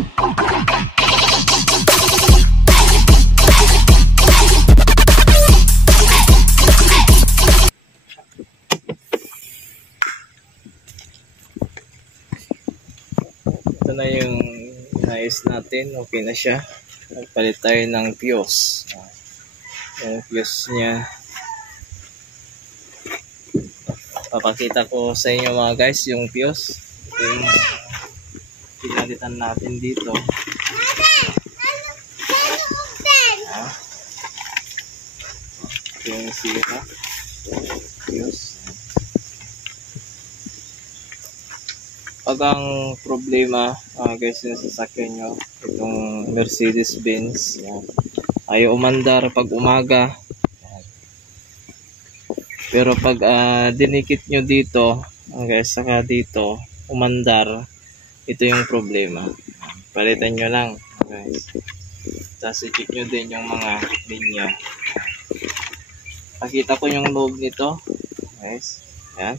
Ito na yung inayos natin. Okay na siya. Nagpalit tayo ng fuse. Yung fuse niya. Papakita ko sa inyo mga guys yung fuse. Ito yung pinalitan natin dito. Ito yung sira. Fuse. Pag ang problema guys yung sasakyan nyo, itong Mercedes-Benz, ayaw umandar pag umaga. Pero pag dinikit nyo dito guys, saka dito umandar, ito yung problema. Palitan nyo lang guys. Tapos i-check nyo din yung mga linya. Pakita ko yung loob nito guys. Yan.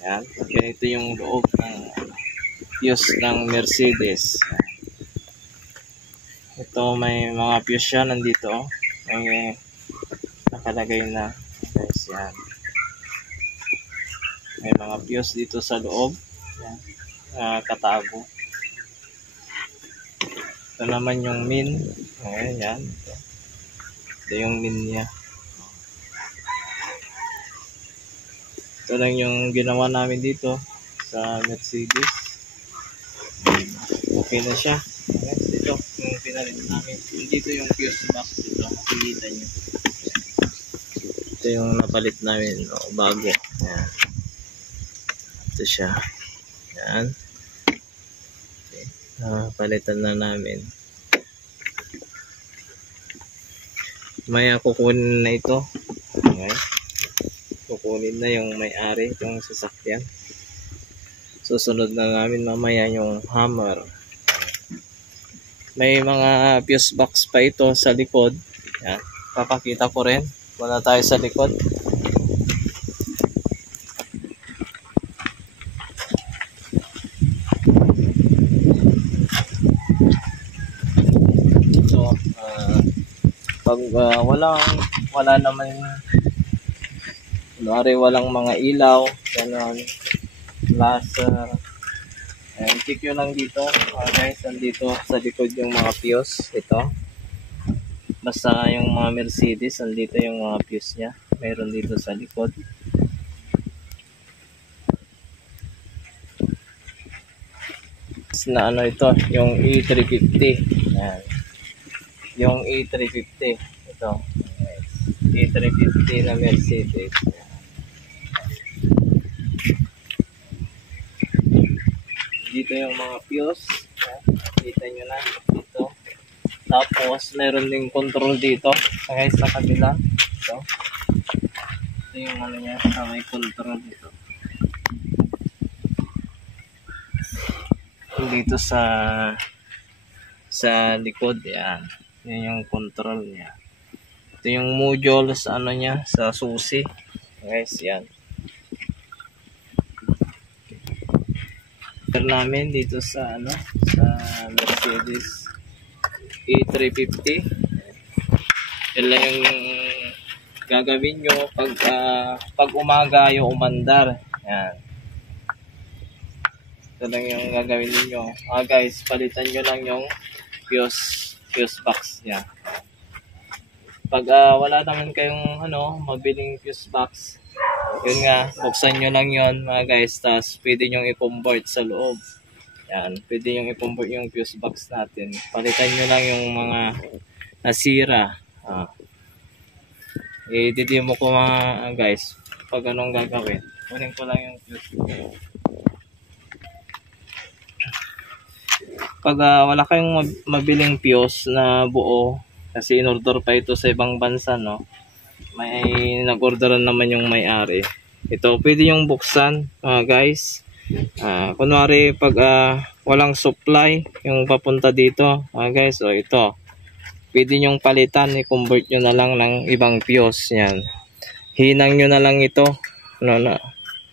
Yan, ganito yung loob ng fuse ng Mercedes. Ito may mga fuse siya nandito. May nakalagay na guys, yan. May mga fuse dito sa loob. Yan, katago. Ito naman yung min. Ayan, yan. Ito yung min niya. Ito lang yung ginawa namin dito sa Mercedes. Okay na siya. Yes, ito yung pinalit namin. Dito yung fuse box dito. Makikita nyo. Ito yung napalit namin. Bago. Yan. Ito siya. Yan. Okay. Palitan na namin. Maya kukunin na ito. Okay. Kukunin na yung may-ari yung sasakyan. Susunod na namin mamaya yung hammer. May mga fuse box pa ito sa likod. Yan. Papakita ko rin. Muna tayo sa likod. So, pag wala naman, kunwari walang mga ilaw, ganon, laser, ayan, check nyo lang dito guys, andito sa likod yung mga fuse, ito, basta yung mga Mercedes, andito yung mga fuse nya, meron dito sa likod. Na ano ito, yung E350, ayan, yung E350, ito, E350 na Mercedes. Dito yung mga fuse. Kita nyo na dito. Tapos meron ding control dito. Guys, sa kabila. Ito. Ito yung ano niya. May control dito. Dito sa likod. Yan. Yan yung control niya. Ito yung module sa ano niya. Sa susi. Guys, yan. Namin dito sa ano, sa Mercedes E350. Yan lang yung gagawin nyo pag umaga yung umandar. Yan. Ito lang yung gagawin niyo. Guys, palitan nyo lang yung fuse box niya. Pag wala naman kayong mabiling fuse box, yun nga, buksan nyo lang yun mga guys, tapos pwede nyo i-convert sa loob. Yan, pwede nyo i-convert yung fuse box natin. Palitan nyo lang yung mga nasira. I-demo ko mga guys pag anong gagawin. Kunin ko lang yung fuse. Pag wala kayong mabiling fuse na buo, kasi in-order pa ito sa ibang bansa, no? May nag-orderan naman yung may-ari. Ito, pwede yung buksan, guys. Kunwari, pag walang supply, yung papunta dito, guys, o ito. Pwede nyong palitan, i-convert nyo na lang ng ibang fuse. Yan. Hinang nyo na lang ito.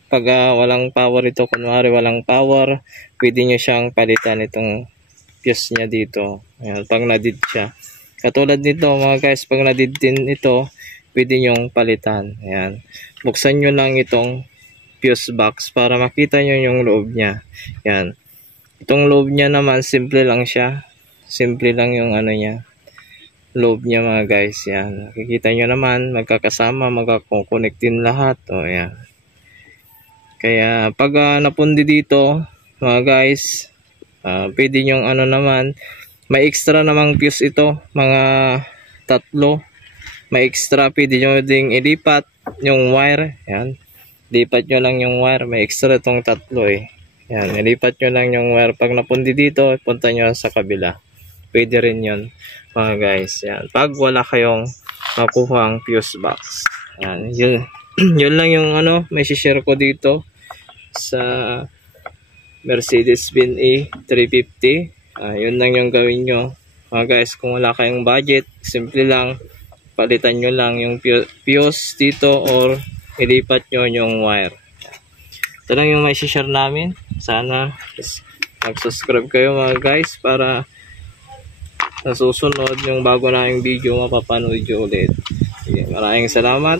pag walang power ito, kunwari walang power, pwede nyo siyang palitan itong fuse niya dito. Ayan, pag nadid siya. Katulad nito mga guys, pag nadid din ito, pwede nyong palitan. Ayan. Buksan nyo lang itong fuse box para makita nyo yung loob niya. Ayan. Itong loob niya naman, simple lang siya. Simple lang yung ano niya. Loob niya mga guys. Ayan. Nakikita nyo naman, magkakasama, magkakonect din lahat. O, ayan. Kaya pag napundi dito, mga guys, pwede nyong ano naman, may extra namang fuse ito, mga 3. May extra, pwede nyo ding ilipat yung wire. Ayan. Lipat nyo lang yung wire. May extra itong 3 eh. Ayan. Ilipat nyo lang yung wire. Pag napundi dito, punta nyo sa kabila. Pwede rin yun mga guys. Ayan. Pag wala kayong makuha ang fuse box. Ayan. Yun lang yung ano, may share ko dito sa Mercedes-Benz E350. Yun lang yung gawin nyo mga guys. Kung wala kayong budget, simple lang, palitan nyo lang yung fuse dito or ilipat nyo yung wire. Ito lang yung may share namin. Sana mag-subscribe kayo mga guys para sa susunod yung bago na yung video mapapanood nyo ulit. Sige, maraming salamat.